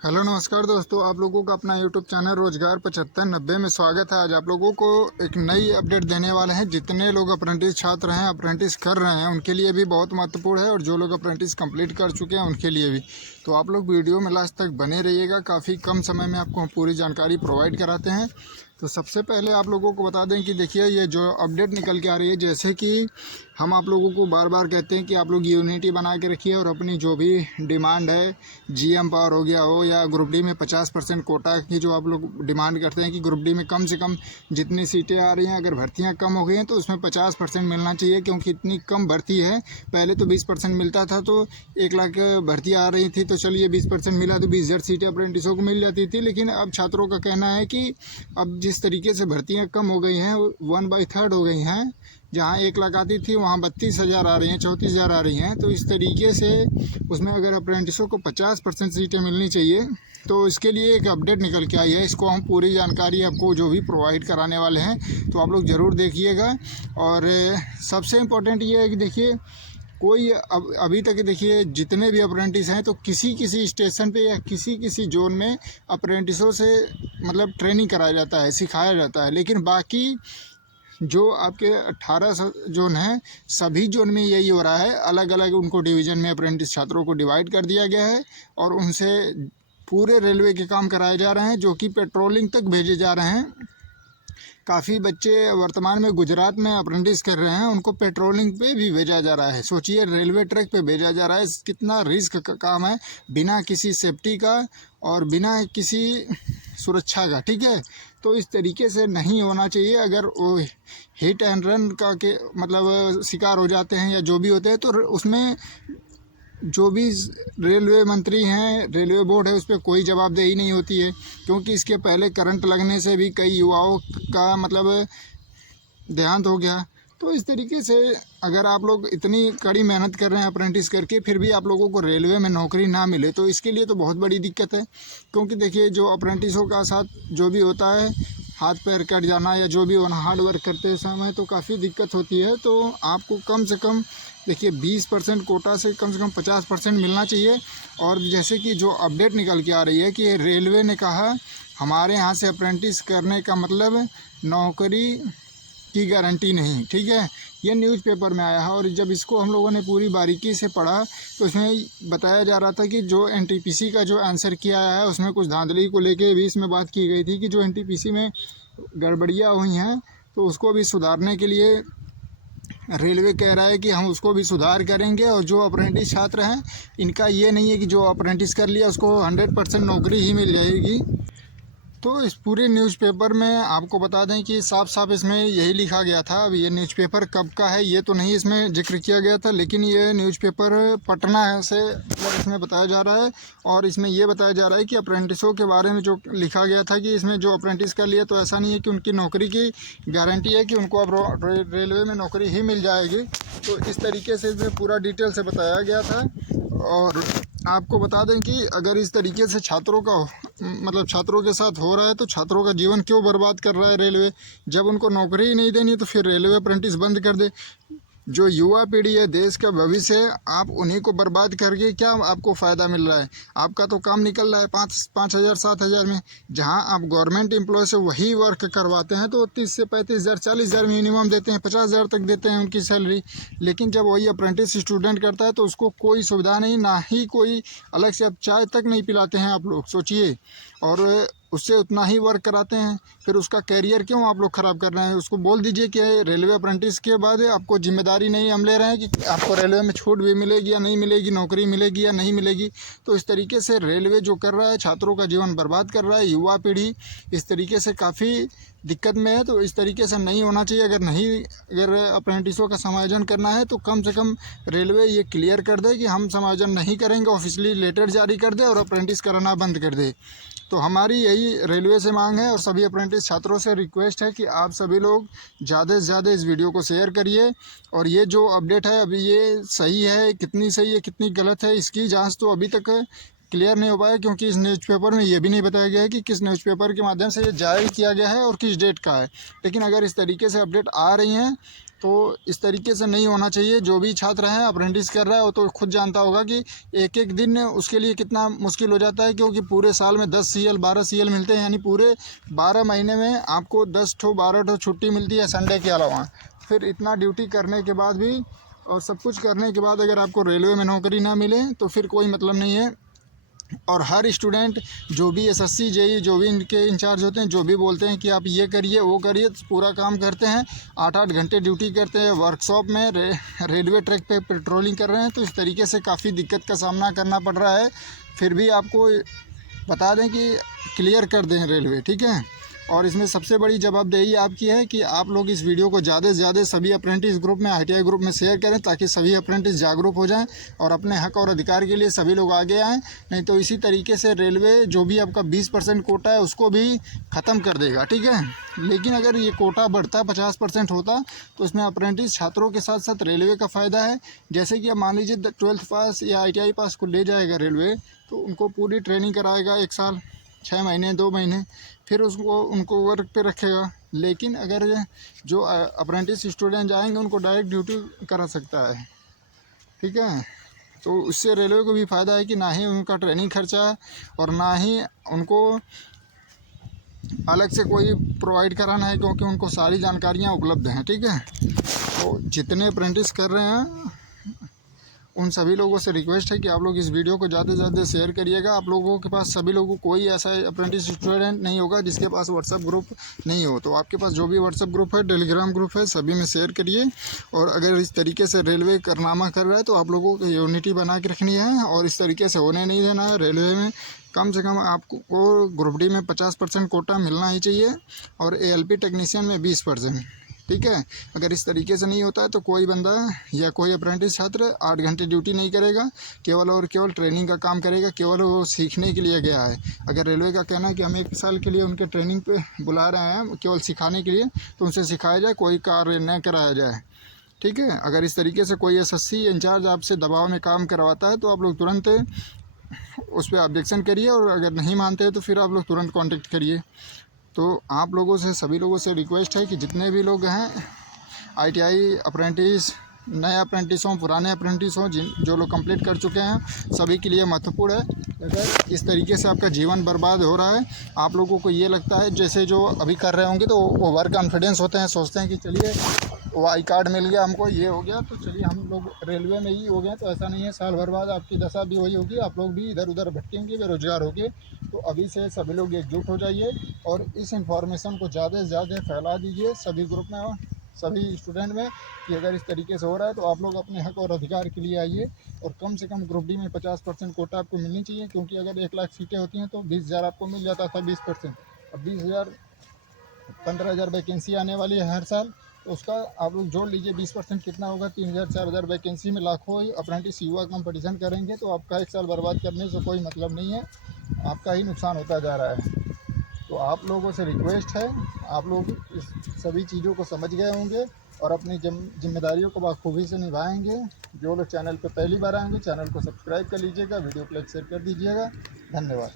Hello नमस्कार दोस्तों, आप लोगों का अपना यूट्यूब चैनल रोजगार 7590 में स्वागत है। आज आप लोगों को एक नई अपडेट देने वाले हैं। जितने लोग अप्रेंटिस छात्र हैं, अप्रेंटिस कर रहे हैं, उनके लिए भी बहुत महत्वपूर्ण है और जो लोग अप्रेंटिस कंप्लीट कर चुके हैं उनके लिए भी। तो आप लोग वीडियो में लास्ट तक बने रहिएगा। काफ़ी कम समय में आपको हम पूरी जानकारी प्रोवाइड कराते हैं। तो सबसे पहले आप लोगों को बता दें कि देखिए, ये जो अपडेट निकल के आ रही है, जैसे कि हम आप लोगों को बार बार कहते हैं कि आप लोग यूनिटी बना के रखिए और अपनी जो भी डिमांड है, जीएम पावर हो गया हो या ग्रुप डी में 50% कोटा की जो आप लोग डिमांड करते हैं कि ग्रुप डी में कम से कम जितनी सीटें आ रही हैं, अगर भर्तियां कम हो गई हैं तो उसमें 50% मिलना चाहिए, क्योंकि इतनी कम भर्ती है। पहले तो 20% मिलता था, तो 1 लाख भर्तियाँ आ रही थी, तो चलिए 20% मिला तो 20,000 सीटें अप्रेंटिसों को मिल जाती थी। लेकिन अब छात्रों का कहना है कि अब जिस तरीके से भर्तियाँ कम हो गई हैं, 1/3 हो गई हैं। जहाँ 1 लाख आती थी वहाँ 32,000 आ रही हैं, 34,000 आ रही हैं। तो इस तरीके से उसमें अगर अप्रेंटिसों को 50% सीटें मिलनी चाहिए, तो इसके लिए एक अपडेट निकल के आई है। इसको हम पूरी जानकारी आपको जो भी प्रोवाइड कराने वाले हैं, तो आप लोग ज़रूर देखिएगा। और सबसे इम्पोर्टेंट ये है कि देखिए, कोई अभी तक देखिए जितने भी अप्रेंटिस हैं, तो किसी किसी स्टेशन पे या किसी किसी जोन में अप्रेंटिसों से मतलब ट्रेनिंग कराया जाता है, सिखाया जाता है। लेकिन बाकी जो आपके 18 जोन हैं, सभी जोन में यही हो रहा है। अलग अलग उनको डिवीज़न में अप्रेंटिस छात्रों को डिवाइड कर दिया गया है और उनसे पूरे रेलवे के काम कराए जा रहे हैं, जो कि पेट्रोलिंग तक भेजे जा रहे हैं। काफ़ी बच्चे वर्तमान में गुजरात में अप्रेंटिस कर रहे हैं, उनको पेट्रोलिंग पे भी भेजा जा रहा है। सोचिए, रेलवे ट्रैक पे भेजा जा रहा है। कितना रिस्क का काम है, बिना किसी सेफ्टी का और बिना किसी सुरक्षा का। ठीक है, तो इस तरीके से नहीं होना चाहिए। अगर वो हिट एंड रन का के मतलब शिकार हो जाते हैं या जो भी होते हैं, तो उसमें जो भी रेलवे मंत्री हैं, रेलवे बोर्ड है, उस पर कोई जवाबदेही नहीं होती है। क्योंकि इसके पहले करंट लगने से भी कई युवाओं का मतलब देहांत हो गया। तो इस तरीके से अगर आप लोग इतनी कड़ी मेहनत कर रहे हैं अप्रेंटिस करके, फिर भी आप लोगों को रेलवे में नौकरी ना मिले, तो इसके लिए तो बहुत बड़ी दिक्कत है। क्योंकि देखिए, जो अप्रेंटिसों का साथ जो भी होता है, हाथ पैर कट जाना या जो भी होना, हार्ड वर्क करते समय तो काफ़ी दिक्कत होती है। तो आपको कम से कम देखिए 20% कोटा से कम 50% मिलना चाहिए। और जैसे कि जो अपडेट निकल के आ रही है कि रेलवे ने कहा, हमारे यहाँ से अप्रेंटिस करने का मतलब नौकरी की गारंटी नहीं। ठीक है, ये न्यूज़पेपर में आया है। और जब इसको हम लोगों ने पूरी बारीकी से पढ़ा, तो इसमें बताया जा रहा था कि जो एनटीपीसी का जो आंसर किया है, उसमें कुछ धांधली को लेके भी इसमें बात की गई थी कि जो एनटीपीसी में गड़बड़ियाँ हुई हैं, तो उसको भी सुधारने के लिए रेलवे कह रहा है कि हम उसको भी सुधार करेंगे। और जो अप्रेंटिस छात्र हैं, इनका ये नहीं है कि जो अप्रेंटिस कर लिया उसको 100% नौकरी ही मिल जाएगी। तो इस पूरे न्यूज़पेपर में आपको बता दें कि साफ साफ इसमें यही लिखा गया था। अब ये न्यूज़पेपर कब का है ये तो नहीं इसमें जिक्र किया गया था, लेकिन ये न्यूज़पेपर पटना से मतलब इसमें बताया जा रहा है। और इसमें ये बताया जा रहा है कि अप्रेंटिसों के बारे में जो लिखा गया था कि इसमें जो अप्रेंटिस कर लिया, तो ऐसा नहीं है कि उनकी नौकरी की गारंटी है कि उनको अब रेलवे में नौकरी ही मिल जाएगी। तो इस तरीके से इसमें पूरा डिटेल से बताया गया था। और आपको बता दें कि अगर इस तरीके से छात्रों का मतलब छात्रों के साथ हो रहा है, तो छात्रों का जीवन क्यों बर्बाद कर रहा है रेलवे। जब उनको नौकरी ही नहीं देनी, तो फिर रेलवे अप्रेंटिस बंद कर दे। जो युवा पीढ़ी है, देश का भविष्य है, आप उन्हीं को बर्बाद करके क्या आपको फ़ायदा मिल रहा है। आपका तो काम निकल रहा है 5,000 7,000 में। जहां आप गवर्नमेंट एम्प्लॉय से वही वर्क करवाते हैं, तो 30 से 35,000 40,000 मिनिमम देते हैं, 50,000 तक देते हैं उनकी सैलरी। लेकिन जब वही अप्रेंटिस स्टूडेंट करता है, तो उसको कोई सुविधा नहीं, ना ही कोई अलग से अब चाय तक नहीं पिलाते हैं आप लोग, सोचिए। और उससे उतना ही वर्क कराते हैं, फिर उसका कैरियर क्यों आप लोग ख़राब कर रहे हैं। उसको बोल दीजिए कि रेलवे अप्रेंटिस के बाद आपको जिम्मेदारी नहीं हम ले रहे हैं कि आपको रेलवे में छूट भी मिलेगी या नहीं मिलेगी, नौकरी मिलेगी या नहीं मिलेगी। तो इस तरीके से रेलवे जो कर रहा है, छात्रों का जीवन बर्बाद कर रहा है। युवा पीढ़ी इस तरीके से काफ़ी दिक्कत में है। तो इस तरीके से नहीं होना चाहिए। अगर अप्रेंटिसों का समायोजन करना है, तो कम से कम रेलवे ये क्लियर कर दे कि हम समायोजन नहीं करेंगे, ऑफिशियली लेटर जारी कर दे और अप्रेंटिस कराना बंद कर दे। तो हमारी यही रेलवे से मांग है। और सभी अप्रेंटिस छात्रों से रिक्वेस्ट है कि आप सभी लोग ज़्यादा से ज़्यादा इस वीडियो को शेयर करिए। और ये जो अपडेट है, अभी ये सही है, कितनी सही है कितनी गलत है, इसकी जांच तो अभी तक क्लियर नहीं हो पाया, क्योंकि इस न्यूज़पेपर में ये भी नहीं बताया गया है कि किस न्यूज़पेपर के माध्यम से ये जारी किया गया है और किस डेट का है। लेकिन अगर इस तरीके से अपडेट आ रही हैं, तो इस तरीके से नहीं होना चाहिए। जो भी छात्र हैं अप्रेंटिस कर रहा है वो तो खुद जानता होगा कि एक एक दिन उसके लिए कितना मुश्किल हो जाता है, क्योंकि पूरे साल में 10 CL 12 CL मिलते हैं, यानी पूरे 12 महीने में आपको 10 ठो 12 ठो छुट्टी मिलती है संडे के अलावा। फिर इतना ड्यूटी करने के बाद भी और सब कुछ करने के बाद अगर आपको रेलवे में नौकरी ना मिले तो फिर कोई मतलब नहीं है। और हर स्टूडेंट जो भी SSC JEE जो भी इनके इंचार्ज होते हैं, जो भी बोलते हैं कि आप ये करिए वो करिए, पूरा काम करते हैं। 8-8 घंटे ड्यूटी करते हैं, वर्कशॉप में रेलवे ट्रैक पे पेट्रोलिंग कर रहे हैं। तो इस तरीके से काफ़ी दिक्कत का सामना करना पड़ रहा है। फिर भी आपको बता दें कि क्लियर कर दें रेलवे, ठीक है। और इसमें सबसे बड़ी जवाबदेही आपकी है कि आप लोग इस वीडियो को ज़्यादा से ज़्यादा सभी अप्रेंटिस ग्रुप में, ITI ग्रुप में शेयर करें, ताकि सभी अप्रेंटिस जागरूक हो जाएं और अपने हक और अधिकार के लिए सभी लोग आगे आएँ। नहीं तो इसी तरीके से रेलवे जो भी आपका 20% कोटा है उसको भी ख़त्म कर देगा, ठीक है। लेकिन अगर ये कोटा बढ़ता 50% होता तो इसमें अप्रेंटिस छात्रों के साथ साथ रेलवे का फ़ायदा है। जैसे कि अब मान लीजिए 12th पास या ITI पास को ले जाएगा रेलवे, तो उनको पूरी ट्रेनिंग कराएगा 1 साल, 6 महीने 2 महीने, फिर उनको वर्क पे रखेगा। लेकिन अगर जो अप्रेंटिस स्टूडेंट जाएंगे उनको डायरेक्ट ड्यूटी करा सकता है, ठीक है। तो उससे रेलवे को भी फ़ायदा है कि ना ही उनका ट्रेनिंग खर्चा है और ना ही उनको अलग से कोई प्रोवाइड कराना है, क्योंकि उनको सारी जानकारियाँ उपलब्ध हैं, ठीक है। तो जितने अप्रेंटिस कर रहे हैं उन सभी लोगों से रिक्वेस्ट है कि आप लोग इस वीडियो को ज़्यादा से ज़्यादा शेयर करिएगा। आप लोगों के पास, सभी लोगों कोई ऐसा अप्रेंटिस स्टूडेंट नहीं होगा जिसके पास व्हाट्सएप ग्रुप नहीं हो। तो आपके पास जो भी व्हाट्सएप ग्रुप है, टेलीग्राम ग्रुप है, सभी में शेयर करिए। और अगर इस तरीके से रेलवे कारनामा कर रहा है तो आप लोगों को यूनिटी बना के रखनी है और इस तरीके से होने नहीं देना है। रेलवे में कम से कम आपको ग्रुप डी में 50% कोटा मिलना ही चाहिए और ALP टेक्नीशियन में 20%, ठीक है। अगर इस तरीके से नहीं होता है तो कोई बंदा या कोई अप्रेंटिस छात्र 8 घंटे ड्यूटी नहीं करेगा, केवल और केवल ट्रेनिंग का काम करेगा, केवल वो सीखने के लिए गया है। अगर रेलवे का कहना है कि हम 1 साल के लिए उनके ट्रेनिंग पे बुला रहे हैं केवल सिखाने के लिए, तो उनसे सिखाया जाए, कोई कार्य न कराया जाए, ठीक है। अगर इस तरीके से कोई SSC इंचार्ज आपसे दबाव में काम करवाता है तो आप लोग तुरंत उस पर ऑब्जेक्शन करिए, और अगर नहीं मानते हैं तो फिर आप लोग तुरंत कॉन्टेक्ट करिए। तो आप लोगों से, सभी लोगों से रिक्वेस्ट है कि जितने भी लोग हैं ITI अप्रेंटिस, नए अप्रेंटिस हों, पुराने अप्रेंटिस हों, जो लोग कंप्लीट कर चुके हैं, सभी के लिए महत्वपूर्ण है। अगर इस तरीके से आपका जीवन बर्बाद हो रहा है, आप लोगों को ये लगता है जैसे जो अभी कर रहे होंगे तो ओवर कॉन्फिडेंस होते हैं, सोचते हैं कि चलिए वो आई कार्ड मिल गया हमको, ये हो गया तो चलिए हम लोग रेलवे में ही हो गए। तो ऐसा नहीं है, साल भर बाद आपकी दशा भी वही होगी, आप लोग भी इधर उधर भटकेंगे, बेरोजगार होंगे। तो अभी से सभी लोग एकजुट हो जाइए और इस इंफॉर्मेशन को ज़्यादा से ज़्यादा फैला दीजिए सभी ग्रुप में और सभी स्टूडेंट में, कि अगर इस तरीके से हो रहा है तो आप लोग अपने हक और अधिकार के लिए आइए। और कम से कम ग्रुप डी में 50% कोटा आपको मिलनी चाहिए, क्योंकि अगर 1 लाख सीटें होती हैं तो 20,000 आपको मिल जाता था 20%। अब 20,000 15,000 वैकेंसी आने वाली है हर साल, तो उसका आप लोग जोड़ लीजिए 20% कितना होगा, 3,000 4,000 वैकेंसी में लाखों अप्रेंटिस युवा कंपटीशन करेंगे। तो आपका 1 साल बर्बाद करने से कोई मतलब नहीं है, आपका ही नुकसान होता जा रहा है। तो आप लोगों से रिक्वेस्ट है, आप लोग इस सभी चीज़ों को समझ गए होंगे और अपनी जिम्मेदारियों को बखूबी से निभाएंगे। जो लोग चैनल पर पहली बार आएंगे, चैनल को सब्सक्राइब कर लीजिएगा, वीडियो को लाइक शेयर कर दीजिएगा। धन्यवाद।